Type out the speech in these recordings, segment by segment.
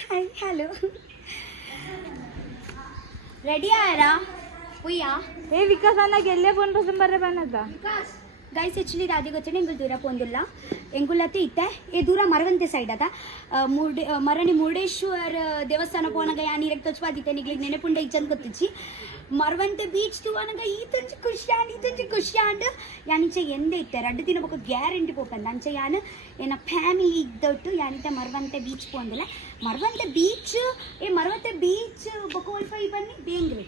Hi hello ready Ayra हुआ हे विकास अण्णा गेल्ले phone पासून बरे पण आता गाइस एक्चुअली दादी गोचने ಎಂಗುಲ್ ದೂರ ಪೋಂದಿಲ್ಲ ಎಂಗುಲತ್ತೆ ಇತ್ತೆ ಈ ದೂರ ಮರವಂತೆ ಸೈಡ್ ಅದ ಮರಣಿ ಮುರುಡೇಶ್ವರ ದೇವಸ್ಥಾನ ಪೋನಗ ಯಾನಿ ಇರಕ್ ತೋಚ್ಪಾದಿತ್ತೆ ನಿಗ್ಲಿಗೆ ನೆನಪುಂಡ ಇಚ್ಚಂದ್ ಗೊತ್ತಿಚ್ಚಿ ಮರವಂತೆ ಬೀಚ್ ತು ಅನಗ ಈತಂಚಿ ಖುಷಿ ಆಂಡ್ ಯಾನಿಚೆ ಎಂದೆ ಇತ್ತೆ ರಡ್ಡು ದಿನ ಬೊಕ ಗ್ಯಾರಂಟಿ ಪೋಪಂದ ಅಂಚೆ ಯಾನ್ ಏನ ಫ್ಯಾಮಿಲಿ ಇದ್ದೊಟ್ಟು ಯಾನಿತೆ ಮರವಂತೆ ಬೀಚ್ ಪೋಂದಿಲ್ಲ ಮರವಂತೆ ಬೀಚ್ ಬೊಕ ಒಲ್ಪ ಈ ಬನ್ನಿ ಬೇಂಗ್ರೆ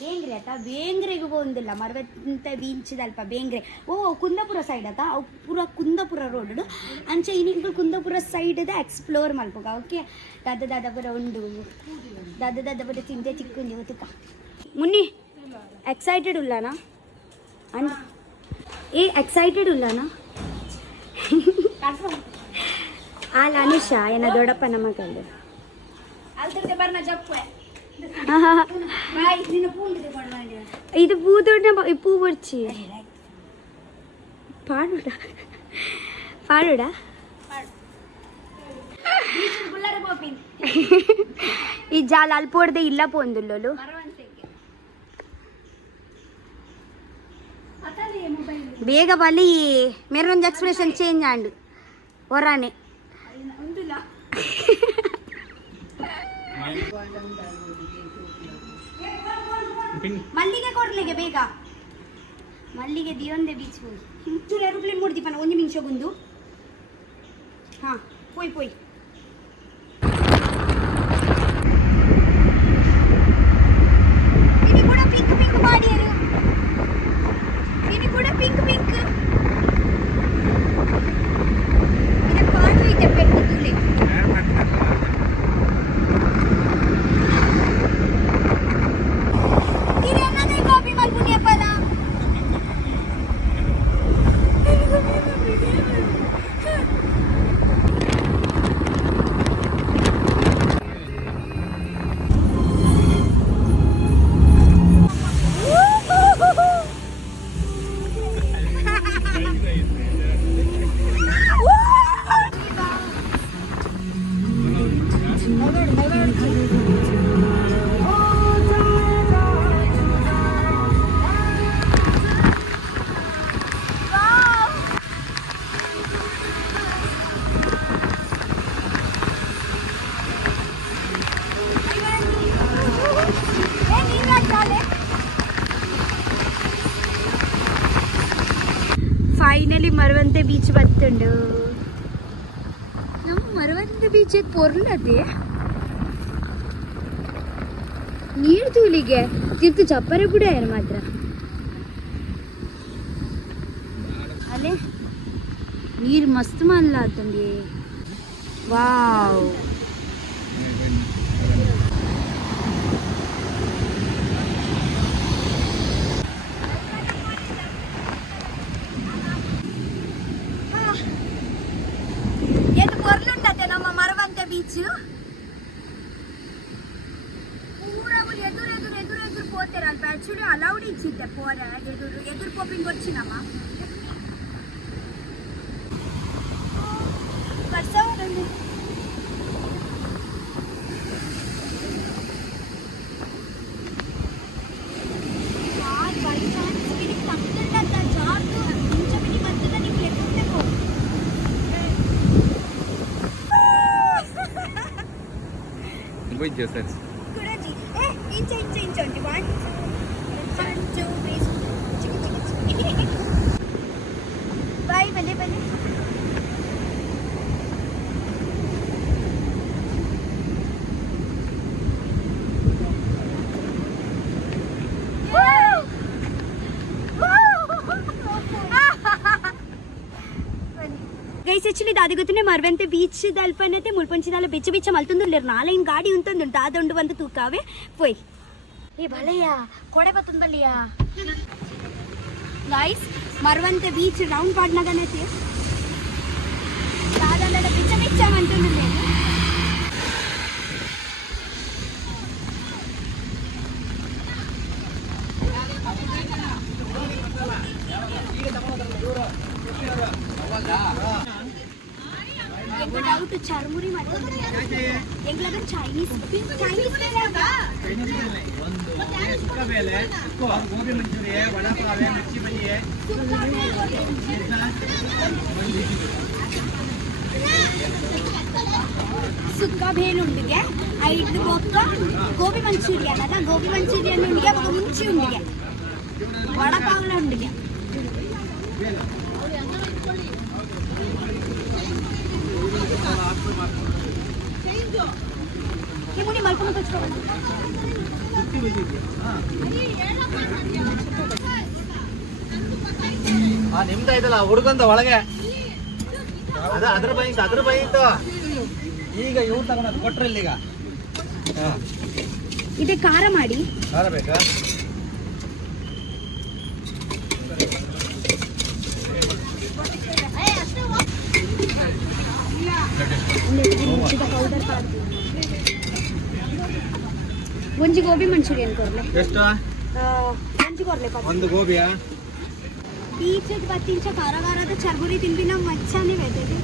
ಬೇಂಗ್ರೆ ಆತ ಬೇಂಗ್ರೆಗೂ ಬಂದಿಲ್ಲ ಮರವಂತೆ ಬೀಚ್ ಅಲ್ಪ ಬೇಂಗ್ರೆ ಓ ಕುಂದಾಪುರ ಸೈಡ್ ಆತ ಅವು ಪೂರ ಕುಂದಾಪುರ ರೋಡ್ ಅಂಚೆ ಇನ್ನಿಂಗ್ ಕುಂದಾಪುರ ಸೈಡ್ ಎಕ್ಸ್ಪ್ಲೋರ್ ಮಲ್ಪೋಗ ಓಕೆ ದಾದ ಬರ ಉಂಡು ದಾದ ಬರ ತಿಂದೆ ಚಿಕ್ಕುಂದಿ ಗೊತ್ತುಕ ಮುನ್ನಿ ಎಕ್ಸೈಟೆಡ್ ಉಲ್ಲಾನಾ ಅಂಡ್ ಎಕ್ಸೈಟೆಡ್ ಉಲ್ಲಾನಾ ಆಲ ಅನುಷಾ ಏನ ದೊಡ್ಡಪ್ಪನ ಮಗಳು ಇದು ಪೂದೊಡ್ಡ ಪೂ ಬರ್ಚಿ ಪಾಡುಡ ಈ ಜಾಲ ಅಲ್ಪೋಡ್ದೆ ಇಲ್ಲ ಪೋಂದುಲ್ಲೋಲು ಬೇಗ ಬಲಿ ಮೇರೊಂದು ಎಕ್ಸ್ಪ್ರೆಷನ್ ಚೇಂಜ್ ಆಂಡು ಹೊರಾನೆ ಮಲ್ಲಿಗೆ ಕೊಡ್ಲಿಗೆ ಬೇಗ ಮಲ್ಲಿಗೆ ದಿಯೊಂದೆ ಬೀಚ್ ಹೋಗಿ ಚೂರು ಏರೋಪ್ಲೇನ್ ಮೂಡ್ದಿಪ್ಪನ ಒಂದು ನಿಮಿಷ ಬಂದು ಹಾಂ ಪೋಯ್ ಇನಿ ಕೂಡ ಪಿಂಕ್ ಮಾಡಿಯರು ಇನಿ ಕೂಡ ಪಿಂಕ್ ಇದ ಪಾಂಡು ಇದೆ ಪೆಟ್ಟು ತುಲೆ ഫൈനലി മരവന്തെ ബീച്ച് ബത്തുണ്ട് ನಮ್ಮ ಮರವಂತೆ ಬೀಚ್ ಪೊರ್ಲದೆ ನೀರು ತೂಲಿಗೆ ತಿರ್ತು ಚಪ್ಪರೆ ಕೂಡ ಯಾರು ಮಾತ್ರ ಅಲ್ಲೇ ನೀರು ಮಸ್ತ್ ಮಲ್ಲ ಆತಂಗೆ ವಾವ್ ಬೀಚ್ ಪೂರ ಎದುರು పోతారు ಅಲ್ಲಿ యాక్చువల్లీ అలౌడ్ ఇచ్చితే పోరా ఎదురు పోపింగ్ వచ్చినామా వర్షం Wait just that. Kuraji. Inch. 1, 2, 3. Bye, bale. Guys actually ದಾದಿ ಗೊತ್ತನೆ ಮರವಂತೆ ಬೀಚ್ ದಲ್ಪನತೆ ಮುಳ್ಪಂಚಿದಾಲ ಬೆಚ್ಚ ಮಲ್ತುಂದುಲ್ಲೇರು ನಾಳೆ ಇನ್ ಗಾಡಿ ಉಂತಂದು ದಾದೊಂಡು ಬಂದು ತೂಕಾವೆ ಪೋಯ್ ಏ ಬಲೆಯ ಕೊಡೆ ಬತ್ತೊಂದು ಬಲ್ಲಿಯ ಗೈಸ್ ಮರವಂತೆ ಬೀಚ್ ರೌಂಡ್ ಪಾಡ್ನಾಗನತೆ ದಾದಂಡ ಬೆಚ್ಚ ಮಂತುಂದುಲ್ಲೇರು ಡೌಟ್ ಚರ್ಮುರಿ ಮಾಡ್ಕೊಂಡು ಎಂಗ್ಲಗನ್ ಚೈನೀಸ್ ಚೈನೀಸ್ ಒಂದು ಸುಕ್ಕ ಬೇಳೆ ಗೋಬಿ ಮಂಚೂರಿ ವಡಪಾವೆ ಮಿರ್ಚಿ ಬಜ್ಜಿ ಸುಕ್ಕ ಬೇಲ್ ಉಂಡಿಗೆ 5 ಬೊಕ್ಕ ಗೋಬಿ ಮಂಚೂರಿಯನ್ ಅದ ಗೋಬಿ ಮಂಚೂರಿಯನ್ ಉಂಡಿಗೆ ఒక ಮುಂಚಿ ಉಂಡಿಗೆ ವಡಪಾವಲ ಉಂಡಿಗೆ ಮುನಿ ಮಲ್ಕೊಂಡು ಕಚ್ಕೊಂಡು ನಿಮ್ದಾಯ್ತಲ್ಲ ಹುಡುಗಂದ ಒಳಗೆ ಅದ್ರ ಬೈತು ಈಗ ಇವ್ರು ತಗೊಂಡ್ ಕೊಟ್ರಿಲ್ಲ ಈಗ ಇದೆ ಖಾರ ಮಾಡಿ ಖಾರ ಬೇಕಾ ಒಂಜಿ ಗೋಬಿ ಮಂಚೂರಿಯನ್ ಕೊರ್ಲೆ ಎಷ್ಟು ಒಂಜಿ ಕೊರ್ಲೆ ಒಂದು ಗೋಬಿಯಾ ಈಚೆಗೆ ಬತ್ತಿಂಚ ಖಾರ ಖಾರದ ಚರ್ಬುರಿ ತಿಂಬಿನ ಮಚ್ಚಾನೆ ಬೇಕಿದೆ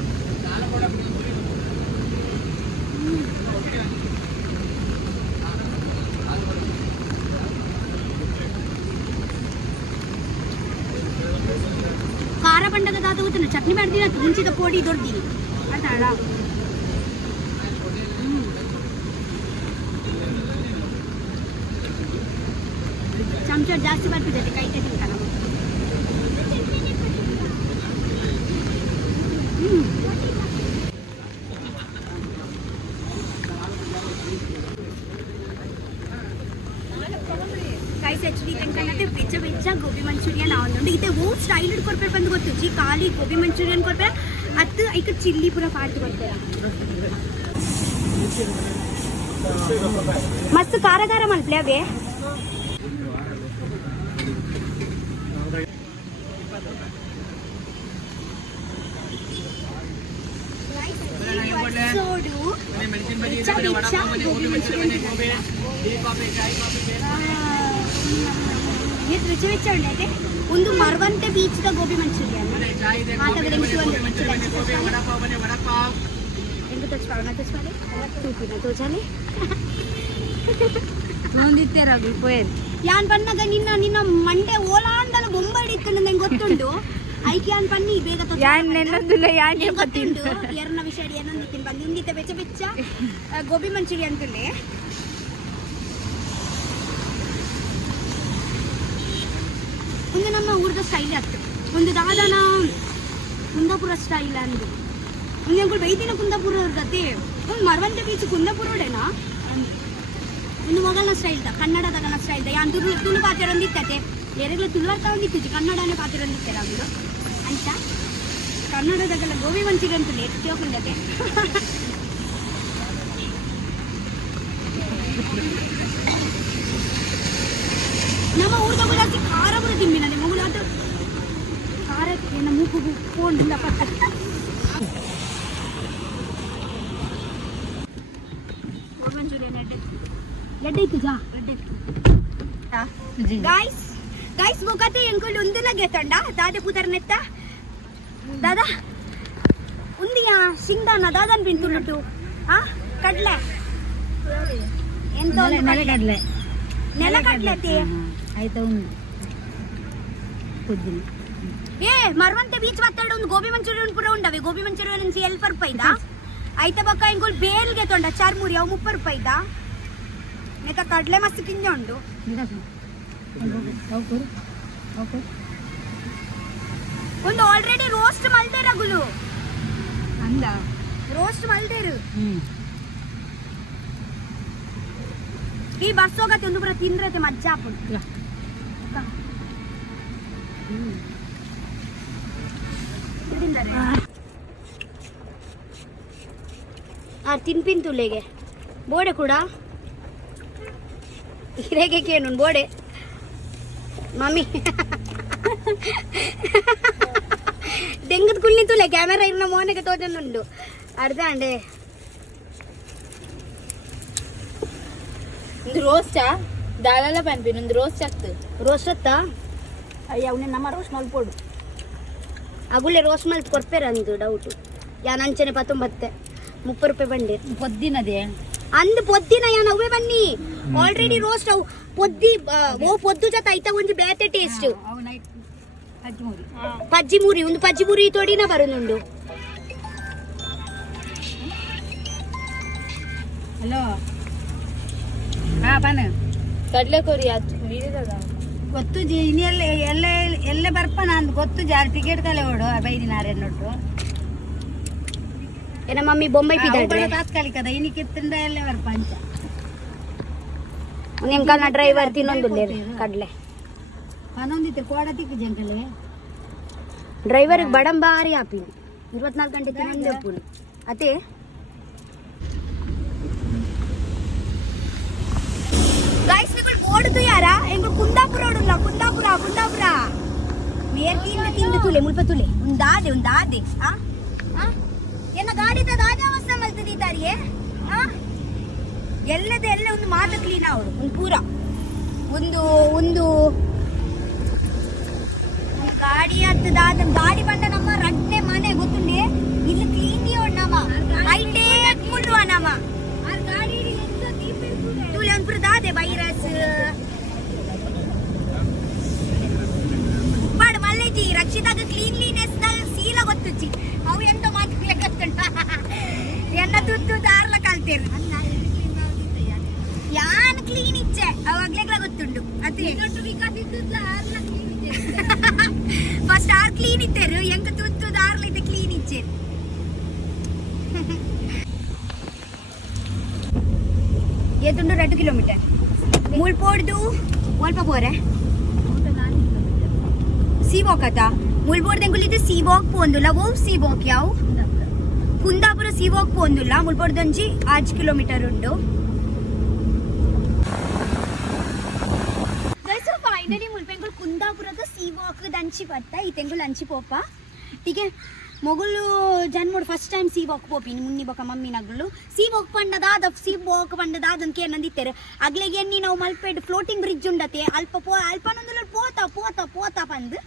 ಖಾರ ಬಂಡದ ದಾದ ಗೊತ್ತಿಲ್ಲ ಚಟ್ನಿ ಮಾಡ್ತೀನಿ ಮುಂಚಿದ ಪೋಡಿ ದೊಡ್ಡದಿನಿ ಅದಾಳ ಚಮಚ ಜಾಸ್ತಿ ಬರ್ತಿದೆ ಕೈ ತಿಂತಾನ ಗೈಸ್ ಆಕ್ಚುಲಿ ತೆಂಕನತ್ತೆ ಬೆಚ್ಚ ಗೋಬಿ ಮಂಚೂರಿಯನ್ ಆವೊಂದುಂಡು ಇತ್ತೆ ಓ ಸ್ಟೈಲ್ ಕೊಡ್ಪೇರ್ ಬಂದು ಗೊತ್ತುಜಿ ಖಾಲಿ ಗೋಬಿ ಮಂಚೂರಿಯನ್ ಕೊಡ್ಪೇರ ಅತ್ತು ಐಕ ಚಿಲ್ಲಿ ಪೂರ ಪಾರ್ಟಿ ಕೊಡ್ಪೇರ ಮಸ್ತ್ ಖಾರ ಖಾರ ಮಲ್ಪ್ಲೆ ಅವೇ ರುಚಿ ಉಂಡೈತೆ ಒಂದು Maravanthe beach the gobi manchurian ಯಾನ್ ಪನ್ನಗ ನಿನ್ನ ನಿನ್ನ ಮಂಡೆ ಓಲಾಂಡಲ ಬೊಂಬಡಿತ್ತು ನಂಗೆ ಗೊತ್ತುಂಟು ಐಕೆ ಯಾನ್ ಪನ್ನಿ ಬೇಗ ಗೊತ್ತುಂಟು ಎರನ ವಿಷಯ ಏನಂದಿತ್ತೀನಿ ಬಂದು ಉಂದಿತ್ತೆ ಬೆಚ್ಚ ಗೋಬಿ ಮಂಚೂರಿ ಅಂತಲೇ ಒಂದು ನಮ್ಮ ಊರದ ಸ್ಟೈಲ್ ಆಗ್ತದೆ ಒಂದು ದಾದನ ಕುಂದಾಪುರ ಸ್ಟೈಲ್ ಅಂದು ಒಂದು ಅಂಕಲ್ ಬೈದಿನ ಕುಂದಾಪುರ ಇರ್ತದೆ ಒಂದು ಮರವಂತೆ ಬೀಚ್ ಕುಂದಾಪುರ ಒಡೆನಾ ಒಂದು ಮೊಗಲ್ನ ಸ್ಟೈಲ್ ಕನ್ನಡದ ಸ್ಟೈಲ್ ಯಾನ್ ತುಳು ಪಾತಿರಂದಿತ್ತತೆ ಎರಗಲ ತುಳುವರ್ತಾ ಒಂದಿತ್ತು ಕನ್ನಡನೇ ಪಾತಿರಂದಿತ್ತಾರೆ ಅವರು ಅಂತ ಕನ್ನಡದಾಗಲ್ಲ ಗೋಬಿ ಮಂಚೂರಿ ಅಂತಲೇ ಕೇಳ್ಕೊಂಡತೆ ನಮ್ಮ ಊರದ ಜಾಸ್ತಿ ಖಾರ ಕೂಡ ತಿಂಬಿನದೆ ಮಗುಳು ಅದು ಖಾರಕ್ಕೆ ನಮ್ಮ ಮೂಗು ಕೊಂಡಿಲ್ಲ ಪಟ್ಟ ಗೋಬಿ ಮಂಚೂರಿಯನ್ ಎಡ್ಡೆ ಇತ್ತು ಜಾ गाइस वो कहते इनको उंदु लगे तंडा दादे पुतर नेता दादा उंदिया सिंगदाना दादन पिंतुलुटू आ कडले ಎಂತ ನೆಲ ಕಡ್ಲೆ ಆಯ್ತಾ ಏ ಮರವಂತೆ ಬೀಚ್ ಬತ್ತಾಡ ಒಂದು ಗೋಬಿ ಮಂಚೂರಿಯನ್ ಪೂರ ಉಂಡವೆ ಗೋಬಿ ಮಂಚೂರಿಯನ್ ₹7 ರೂಪಾಯಿದ ಆಯ್ತಾ ಬಕ್ಕ ಇಂಕೊಲ್ ಬೇಲ್ಗೆ ತೊಂಡ ಚಾರ್ಮುರಿ ಅವು ₹30 ನೆತ ಕಡ್ಲೆ ಮಸ್ತ್ ಕಿಂಜ ಉಂಡು ಒಂದು ಆಲ್ರೆಡಿ ರೋಸ್ಟ್ ಮಲ್ದೇರ ಗುಲು ಅಂದ ರೋಸ್ಟ್ ಮಲ್ದೇರು ಈ ಬಸ್ ಹೋಗತ್ತೆ ಒಂದು ಪುರ ತಿಂದ್ರತೆ ಮಜ್ಜಾ ಹಾಕೊಂಡು ತಿನ್ಪಿನ್ ತುಲೆಗೆ ಬೋಡೆ ಕೂಡ ಹಿರೇಗೇನು ಬೋಡೆ ಮಮ್ಮಿ ದೆಂಗದ ಕುಳ್ಳಿ ತುಲೆ ಕ್ಯಾಮೆರಾ ಇನ್ನ ಮೋನೆಗೆ ತೋಜನುಂಡು ಅರ್ಧ ಅಂಡೆ ಒಂದು ರೋಸ್ಟಾ ದಾಳಲ್ಲ ಪನ್ಪಿನ ಒಂದು ರೋಸ್ಟ್ ಆಗ್ತದೆ ರೋಸ್ಟ್ ಅತ್ತ ಅಯ್ಯ ಅವನೇ ನಮ್ಮ ರೋಸ್ಟ್ ಮಲ್ಪೋಡು ಅಗುಲೆ ರೋಸ್ಟ್ ಮಲ್ತ್ ಕೊಡ್ಪೇರ ಅಂದು ಡೌಟು ಯಾನ್ ಅಂಚನೆ 19 ₹30 ಬಂಡೆ పొద్దున్నదే ಅಂದ್ ಪೊದ್ದಿನ ಯಾನ್ ಅವೇ ಬನ್ನಿ ಆಲ್ರೆಡಿ ರೋಸ್ಟ್ ಅವು ಪೊದ್ದಿ ಪೊದ್ದು ಜೊತೆ ಐತ ಒಂಜಿ ಬೇತೆ ಟೇಸ್ಟ್ ಪಜ್ಜಿಮೂರಿ ಒಂದು ಪಜ್ಜಿಮೂರಿ ತೋಡಿನ ಬರುನುಂಡು హలో పని ಕಡ್ಲೆಕೋರಿ ವಿಡಿಯೋದಾಗ ಗೊತ್ತು ಇನಿ ಎಲ್ಲೇ ಬರ್ಪನ ಅಂದ್ ಗೊತ್ತು ಜಾರಿ ಟಿಕೆಟ್ ಕಲೆ ಓಡು ಬೈದಿನಾರೆ ನೋಟು ಏನ ಮಮ್ಮಿ ಬೊಂಬೈ ಪಿದಾಡ್ರೆ ತಾತ್ಕಾಲಿಕದ ಇನಿ ಕಿತ್ತಿಂದ ಎಲ್ಲೇ ಬರ್ಪ ಅಂಚ ಎಂಕಲ್ನ ಡ್ರೈವರ್ ತಿನ್ನೊಂದು ಕಡ್ಲೆ ಪನೊಂದಿತ್ತು ಕೋಡ ತಿಕ್ಕು ಜಂಟಲ್ವೇ ಡ್ರೈವರ್ ಬಡಂ ಬಾರಿ ಆಪಿ 24 ಗಂಟೆ ತಿನ್ನೊಂದೇ ಪೂರಿ ಅದೇ ಗೈಸ್ ನೀವು ಓಡುದು ಯಾರ ಎಂಗು ಕುಂದಾಪುರ ಓಡುಲ್ಲ ಕುಂದಾಪುರ ಮೇರ್ ತಿಂದು ತುಲೆ ಮುಲ್ಪ ತುಲೆ ಒಂದಾದೆ ಎನ್ನ ಗಾಡಿದ ಅವಸ್ಥೆ ಮಲ್ತದಿದ್ದಾರಿಯೇ ಎಲ್ಲದ ಒಂದು ಮಾತು ಕ್ಲೀನ್ ಅವರು ಒಂದು ಪೂರ ಒಂದು ಗಾಡಿ ಹತ್ತದಾದ ಗಾಡಿ ಬಂದ ನಮ್ಮ ರಡ್ಡೆ ಮನೆ ಗೊತ್ತುಂಡೆ ಇಲ್ಲಿ ಕ್ಲೀನ್ ನಮ್ಮ ಐಟೇ ಮುಳ್ಳುವ ನಮ್ಮ ತುಲೆ ಒಂದು ಪುರ ದಾದೆ ವೈರಸ್ ಬಾಡು ಮಲ್ಲೆಜಿ ರಕ್ಷಿತಾಗ ಕ್ಲೀನ್ಲಿನೆಸ್ ಸೀಲ ಗೊತ್ತುಚ್ಚಿ ಅವು ಎಂತ ಮಾತು ಗೊತ್ತುಂಟ ಎನ್ನ ತುತ್ತು ದಾರ್ಲ ಕಲ್ತೇರು ಯಾನ್ ಕ್ಲೀನ್ ಇಚ್ಚೆ ಅವಾಗ್ಲೆಗ್ಲ ಗೊತ್ತುಂಡು ಅದೇ ಫಸ್ಟ್ ಆರ್ ಕ್ಲೀನ್ ಇತ್ತೇರು ಎಂಕ ತುತ್ತು ದಾರ್ಲ ಇದೆ ಕ್ಲೀನ್ ಇಚ್ಚೆ ಏತುಂಡು 2 ಕಿಲೋಮೀಟರ್ ಮುಳ್ಪೋಡ್ದು ಸ್ವಲ್ಪ ಪೋರೆ ಸಿ ವಾಕ್ ಆತ ಮುಳ್ಬೋಡ್ದೆಂಗುಲಿದ್ದು ಸಿ ವಾಕ್ ಪೋಂದುಲ್ಲ ಓ ಸಿ ವಾಕ್ ಯಾವು ಕುಂದಾಪುರ ಸಿ ವಾಕ್ ಪೋಂದುಲ್ಲ ಮುಳ್ಬೋಡ್ದಂಜಿ 5 ಕಿಲೋಮೀಟರ್ ಉಂಡು ಫೈನಲಿ ಮುಲ್ಪೆಂಗುಲ್ ಕುಂದಾಪುರದ ಸಿ ವಾಕ್ ದಂಚಿ ಬತ್ತ ಈ ತೆಂಗುಲ್ ಅಂಚಿ ಪೋಪ ಟೀಕೆ ಮೊಗುಲು ಜನ್ಮೋಡು ಫಸ್ಟ್ ಟೈಮ್ ಸಿ ವಾಕ್ ಪೋಪಿನಿ ಮುನ್ನಿ ಬೊಕ ಮಮ್ಮಿ ನಗುಲು ಸಿ ವಾಕ್ ಪಂಡದಾದ ಅಂತ ಏನಂದಿತ್ತೇರು ಅಗ್ಲೆಗೆ ಎನ್ನಿ ನಾವು ಮಲ್ಪೆಡ್ ಫ್ಲೋಟಿಂಗ್ ಬ್ರಿಡ್ಜ್ ಉಂಡತೆ ಅಲ್ಪನೊಂದುಲ ಪೋತ ಪಂದು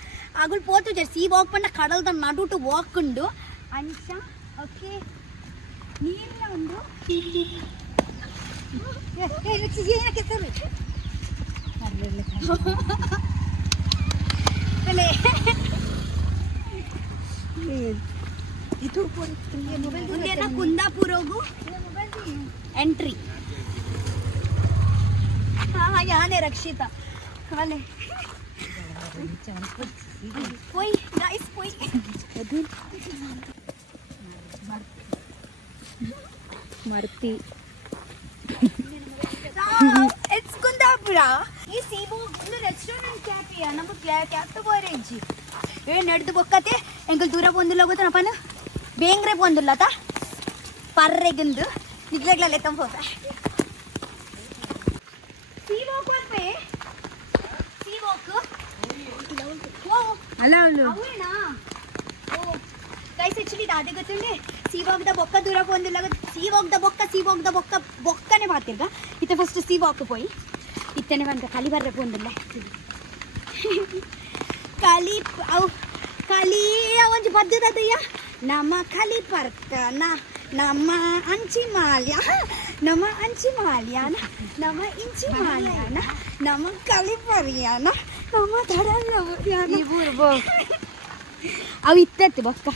ಅಗುಲ್ ಪೋತು ಜರ್ ಸಿ ವಾಕ್ ಪಂಡ ಕಡಲ್ದ ನಡುಟು ವಾಕ್ ಉಂಡು ಅಂಚ ಓಕೆ ನೀರಿನ ಒಂದು ಕುಂದಾಪುರಗೂ ಎಂಟ್ರಿ ಯಾನೇ ರಕ್ಷಿತಾ ಪೋಯ್ ಗೈಸ್ ಪೋಯ್ ಮರ್ತಿ ಇಟ್ಸ್ ಕುಂದಾಪುರ ಈ ಸೀಬು ಒಂದು ರೆಸ್ಟೋರೆಂಟ್ ಕ್ಯಾಫಿಯ ನಮ್ಮ ಕ್ಯಾಫ್ ತಗೋರೇಜಿ ನಡೆದು ಬೊಕ್ಕತೆ ಎಂಕಲ್ ದೂರ ಬಂದಿಲ್ಲ ಗೊತ್ತ ಪನ ಬೇಂಗ್ರೆ ಬಂದಿಲ್ಲ ತಾ ಪರ್ರೆಗಿಂದು ನಿಗ್ಲೆಗ್ಲಲ್ಲೇ ತಂಬೋದ ಸೀವೋಕ್ ಅಲ್ಪೇ ಸೀವೋಕ್ ಅಲ್ಲ ಅವೇನಾ ಓ ಗೈಸ್ ಆಕ್ಚುಲಿ ದಾದೆ ಗೊತ್ತುಂಡೆ ಸೀವಾಗ್ದ ಬೊಕ್ಕ ದೂರ ಬಂದಿಲ್ಲ ಸೀವಾಗ್ದ ಬೊಕ್ಕನೆ ಮಾತಿರ್ಗ ಇತ್ತೆ ಫಸ್ಟ್ ಸೀವಾಕ್ ಪೋಯಿ ಇತ್ತನೆ ಬಂದ ಕಲಿ ಬರ್ರೆ ಬಂದಿಲ್ಲ ಕಲಿ ಒಂಜಿ ಪದ್ಯದಯ್ಯ ನಮ್ಮ ಕಲಿ ಪರ್ಕನ ನಮ್ಮ ಅಂಚಿ ಮಾಲ್ಯಾನ ನಮ್ಮ ಇಂಚಿ ಮಾಲ್ಯಾನ ನಮ್ಮ ಕಲಿ ಪರ್ಯಾನ ನಮ್ಮ ತಡಲ್ಯಾನ ಅವು ಇತ್ತತ್ತು ಬೊಕ್ಕ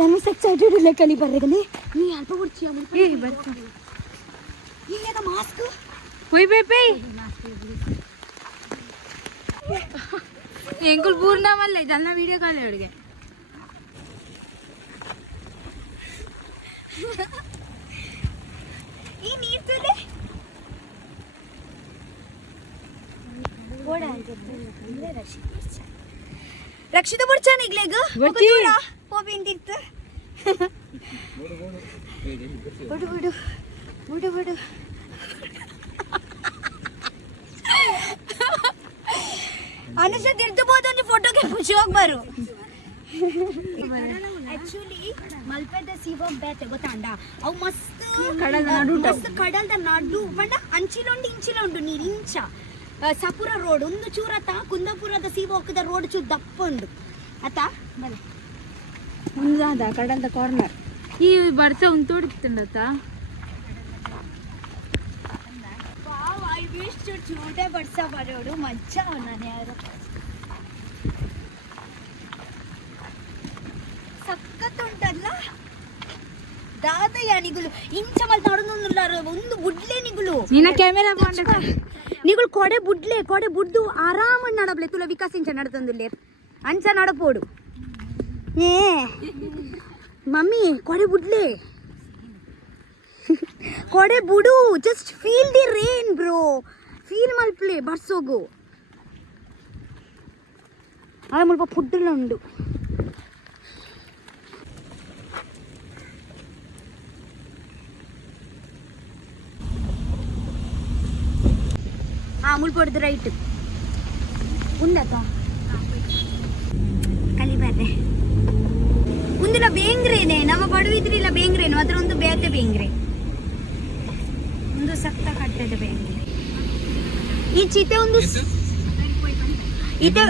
ನಾನು ಎಕ್ಸೈಟೆಡ್ ಇಲ್ಲ ಕಲಿ ಬರ್ರೆಗನೆ ನೀ ಅಲ್ಪ ಬಿಡ್ತೀಯ ಬರ್ತೀನಿ ಇಲ್ಲದ ಮಾಸ್ಕ್ ಹೋಯ್ ಬೇಪೇ ಎಂಕುಲ್ ಪೂರ್ಣ ಮಲ್ಲೆ ಜನ್ನ ವಿಡಿಯೋ ಕಾಲ್ ಹುಡುಗೆ ಈ ನೀರ್ ತುಲೆ ರಕ್ಷಿತ ಬುಡ್ಚಾನ ಈಗ್ಲೇಗ ಹೋಬಿಂದಿತ್ತು ಬಿಡು ಅನುಷ ತಿರ್ದುಬೋದು ಒಂದು ಫೋಟೋಗೆ ಖುಷಿಯಾಗಿ ಬರು ಆಕ್ಚುಲಿ ಮಲ್ಪೆದ ಸಿಗೋಗ್ ಬೇತೆ ಗೊತ್ತಾಂಡ ಅವು ಮಸ್ತ್ ಕಡಲ್ದ ನಡು ಬಂಡ ಇಂಚಿಲುಂಡು ನೀರು ಇಂಚ ಸಪುರ ರೋಡ್ ಒಂದು ಚೂರತ ಕುಂದಾಪುರದ ಸೀವೋಕದ ರೋಡ್ ಚೂರು ದಪ್ಪ ಉಂಡು ಆತ ಬಲೆ ಮುಂದಾದ ಕಡಲ್ದ ಕಾರ್ನರ್ ಈ ವರ್ಷ ಉಂಟೋಡಿತ್ತಂಡತ್ತ ಇಷ್ಟು ಚೂಟೆ ಬಡ್ಸ ಬರೋಡು ಮಜ್ಜಾ ನಾನು ಯಾರು ಸಖತ್ತುಂಟಲ್ಲ ದಾದಯ್ಯ ನಿಗುಲು ಇಂಚ ಮಲ್ ನಡೋದು ಒಂದು ಬುಡ್ಲೆ ನಿಗುಲು ನಿನ್ನ ಕ್ಯಾಮೆರಾ ನಿಗುಲು ಕೊಡೆ ಬುಡ್ದು ಆರಾಮ ನಡಬ್ಲೆ ತುಲ ವಿಕಾಸ್ ಇಂಚ ನಡತಂದುಲ್ಲೆ ಅಂಚ ನಡಪೋಡು ಏ ಮಮ್ಮಿ ಕೊಡೆ ಬುಡ್ಲೆ ಕೊಡೆ ಬುಡು just feel the rain bro feel ಮಲ್ಪ್ಲೆ ಬರ್ಸೋಗು ಅದ ಮುಲ್ಪ ಫುಡ್ಡುಲ್ಲ ಉಂಡು ಮುಳ್ಪೊಡ್ದು ರೈಟ್ ಉಂಡತ ಕಲಿ ಬರ್ರೆ ಒಂದಿನ ಬೇಂಗ್ರೇನೆ ನಮ್ಮ ಬಡವಿದ್ರಿಲ್ಲ ಬೇಂಗ್ರೇನು ಅದ್ರ ಒಂದು ಬೇತೆ ಬೇಂಗ್ರೆ ಒಂದು ಸತ್ತ ಕಟ್ಟದ ಬೇಂಗ್ರೆ ಈ ಚಿತೆ ಒಂದು ಇತೆ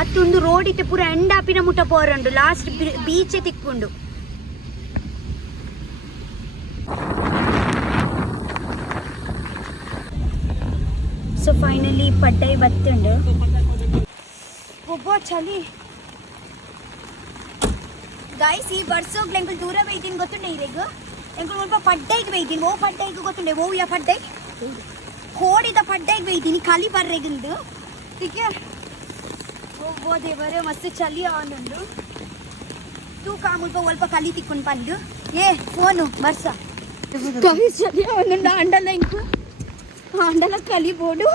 ಅತ್ತೊಂದು ರೋಡ್ ಇತ್ತೆ ಪೂರ ಎಂಡಾಪಿನ ಮುಟ್ಟ ಪೋರಂಡು ಲಾಸ್ಟ್ ಬೀಚೆ ತಿಕ್ಕೊಂಡು ಸೊ ಫೈನಲಿ ಪಡ್ಡೈ ಬತ್ತುಂಡು ಒಬ್ಬ ಚಳಿ ಗೈಸ್ ಈ ಬರ್ಸೋಗ್ಲ ಎಂಕಲ್ ದೂರ ಬೈತೀನಿ ಗೊತ್ತುಂಡೆ ಇರೆಗ್ ಎಂಕಲ್ ಸ್ವಲ್ಪ ಪಡ್ಡೈಗೆ ಬೈತೀನಿ ಓ ಪಡ್ಡೈಗೆ ಗೊತ್ತುಂಡೆ ಓ ಯಾ ಪಡ್ಡೈ ಕೋಡಿದ ಪಡ್ಡೈಗೆ ಬೈತೀನಿ ಖಾಲಿ ಬರ್ರೆಗಿಂದು ठीक है ಓ ದೇವರೇ ಮಸ್ತ್ ಚಳಿ ಆನುಂಡು ತೂಕ ಮುಲ್ಪ ಸ್ವಲ್ಪ ಕಲಿ ತಿಕ್ಕೊಂಡು ಬಂದು ಏ ಫೋನು ಬರ್ಸ ಗೈಸ್ ಚಳಿ ಆನುಂಡು ಅಂಡಲ ಇಂಕು ಅಂಡಲ ಕಲಿ ಬೋಡು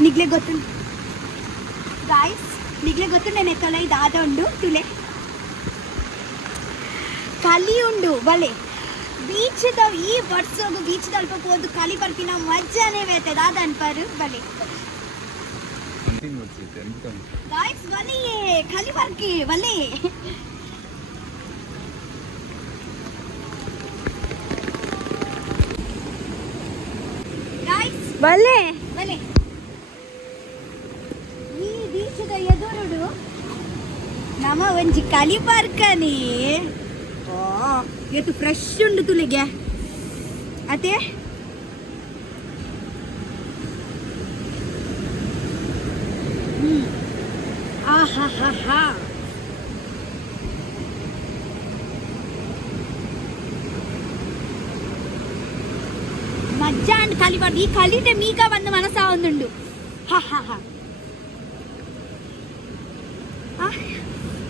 ನಿಗ್ಲೆ ಗೊತ್ತುಂಡು ಗೈಸ್ ನಿಗ್ಲೆ ಗೊತ್ತುಂಡೆ ನೆತ್ತೊಲ ಇದು ಆದ ಉಂಡು ತುಲೆ ಕಲಿ ಉಂಡು ಬಲೆ ಬೀಚದ ಈ ಬರ್ಸೋಗು ಬೀಚದ ಅಲ್ಪ ಹೋದು ಕಲಿ ಬರ್ತಿನ ಮಜ್ಜಾನೇ ಬೇತೆ ದಾದ ಅನ್ಪಾರು ಬಲೆ ಗೈಸ್ ಬಲೆ ಕಲಿ ಬರ್ಕಿ ಬಲೆ ಗೈಸ್ ಬಲ್ಲೆ ಬಲೆ ಈ ಬೀಚದ ಎದುರುಡು ನಮ್ಮ ಒಂಜಿ ಕಲಿ ಪಾರ್ಕನೇ ಇವತ್ತು ಫ್ರೆಶ್ ಉಂಡು ತುಲಿಗೆ ಅದೇ ಆಹಾ ಮಜ್ಜಾ ಅಂಡ್ ಕಲಿ ಬಾರ್ದು ಈ ಕಲಿತೆ ಮೀಗ ಬಂದು ಮನಸ್ಸ ಒಂದುಂಡು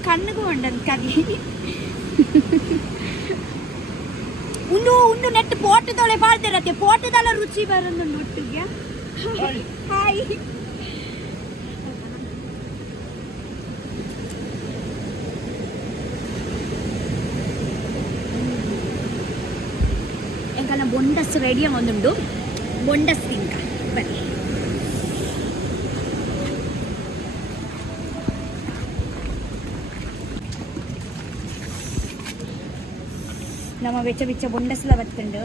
ಕಣ್ಣಿಗೂ ಉಂಡಂದು ಕಲಿ ಉಂಡು ನೆಟ್ ಪೋಟದೊಳೆ ಬಾಳ್ತಿರತ್ತೆ ಪೋಟದಲ್ಲ ರುಚಿ ಬರೋದು ಒಟ್ಟಿಗೆ ಹಾಯ್ ಎಂಕಲ್ನ ಬೊಂಡಸ್ ರೆಡಿ ಒಂದುಂಡು ಬೊಂಡಸ್ ತಿಂಕ ಬನ್ನಿ ನಮ್ಮ ಬೆಚ್ಚ ಬೆಚ್ಚ ಬೊಂಡಸ್ಲ ಬತ್ತುಂಡು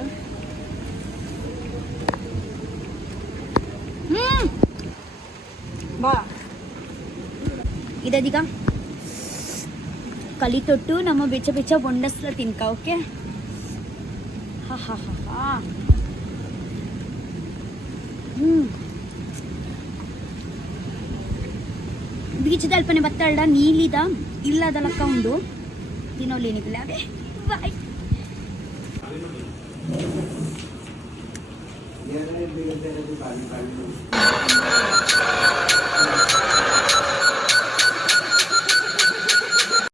ಬಾ ಇದೀಗ ಕಲಿ ತೊಟ್ಟು ನಮ್ಮ ಬೆಚ್ಚ ಬೆಚ್ಚ ಬೊಂಡಸ್ಲ ತಿನ್ಕ ಓಕೆ ಬೀಚದ ಅಲ್ಪನೆ ಬತ್ತಳ್ಳ ನೀಲಿದ ಇಲ್ಲದ ಲಕ್ಕ ಉಂಡು ತಿನ್ನೋಲೇನಿಲ್ಲ ಅದೇ ಬಾಯ್ Yeah,